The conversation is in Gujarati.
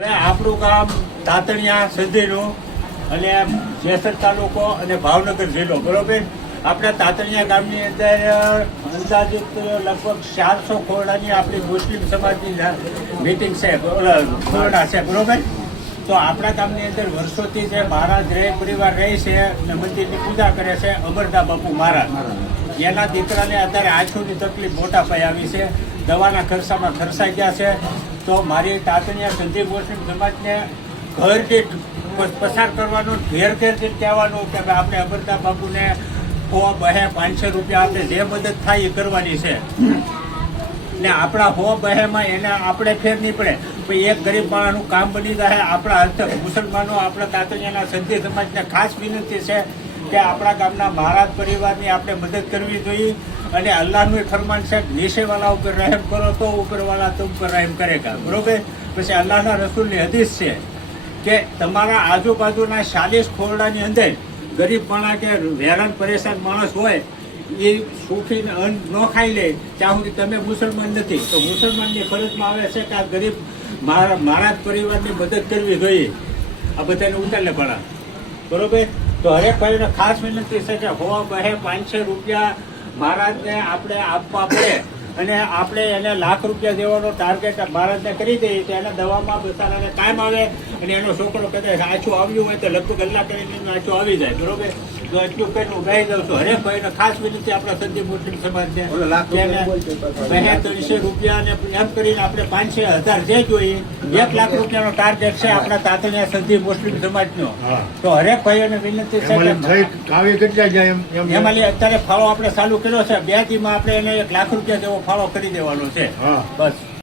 આપણું ગામ તાતણિયા સંધીનું અને જેસર તાલુકો અને ભાવનગર જિલ્લો બરોબર. આપણા તાતણિયા ગામની અંદર અંદાજિત લગભગ 400 ખોરડાની આપણી મુસ્લિમ સમાજની મીટિંગ છે, ખોરડા છે બરોબર. તો આપણા ગામની અંદર વર્ષોથી જે મહારાજ રહે પરિવાર રહે છે અને મંદિરની પૂજા કરે છે અમરદા બાપુ મહારાજ. એના દીકરાને અત્યારે આંખોની તકલીફ મોટા પાયે આવી છે, દવાના ખર્ચામાં ખર્ચાઈ ગયા છે. તો મારી તાતણિયા સંધી મુસ્લિમ સમાજને ઘર દીઠ પસાર કરવાનું, ઘેર ઘેર દીઠ કહેવાનું કે આપણે અમરદા બાપુને 500 રૂપિયા આપણે જે મદદ થાય એ કરવાની છે ને આપણા 100 એને આપણે ફેર નહીં પડે. પછી એક ગરીબ માણસનું કામ બની જાય. આપણા હસ્તક મુસલમાનો આપણા તાતણિયાના સંધી સમાજને ખાસ વિનંતી છે કે આપણા ગામના મહારાજ પરિવારની આપણે મદદ કરવી જોઈએ. અને અલ્લાહનું ફરમાન છે, નીચેવાલા ઉપર રહેમ કરો તો ઉપરવાલા તુમ પર રહેમ કરેગા બરોબર. પછી અલ્લાહના રસૂલની હદીસ છે કે તમારા આજુબાજુના 40 ખોરડાની અંદર ગરીબ માણસ કે હેરાન પરેશાન માણસ હોય એ સુખીને અન્ન ન ખાઈ લે ત્યાં સુધી તમે મુસલમાન નથી. તો મુસલમાનની ફરજમાં આવે છે કે આ ગરીબ મહારાજ પરિવારની મદદ કરવી જોઈએ. આ બધાને ઉતારલે પડા બરોબર. તો હરેક ભાઈને ખાસ વિનંતી છે કે 500 રૂપિયા મહારાજને આપણે આપવા પડે અને આપણે એને લાખ રૂપિયા દેવાનો ટાર્ગેટ મહારાજને કરી દઈએ તો એને દવામાં બસારાને કાયમ આવે અને એનો છોકરો કદાચ આછું આવ્યું હોય તો લગભગ કલાક કરીને આછું આવી જાય બરોબર. તો એટલું કરીને હું કહી દઉં છું હરેક ભાઈને ખાસ વિનંતી આપણા સંધી મુસ્લિમ સમાજને 300 રૂપિયા અને એમ કરીને આપણે 500,000 જે જોઈએ 1 લાખ રૂપિયાનો ટાર્ગેટ છે આપણા તાતણિયા સંધી મુસ્લિમ સમાજનો. તો હરેક ભાઈઓને વિનંતી છે કે એમાં અત્યારે ફાળો આપણે ચાલુ કર્યો છે 2 દીમાં આપણે એને 1 લાખ રૂપિયા જેવો ફાળો કરી દેવાનો છે બસ.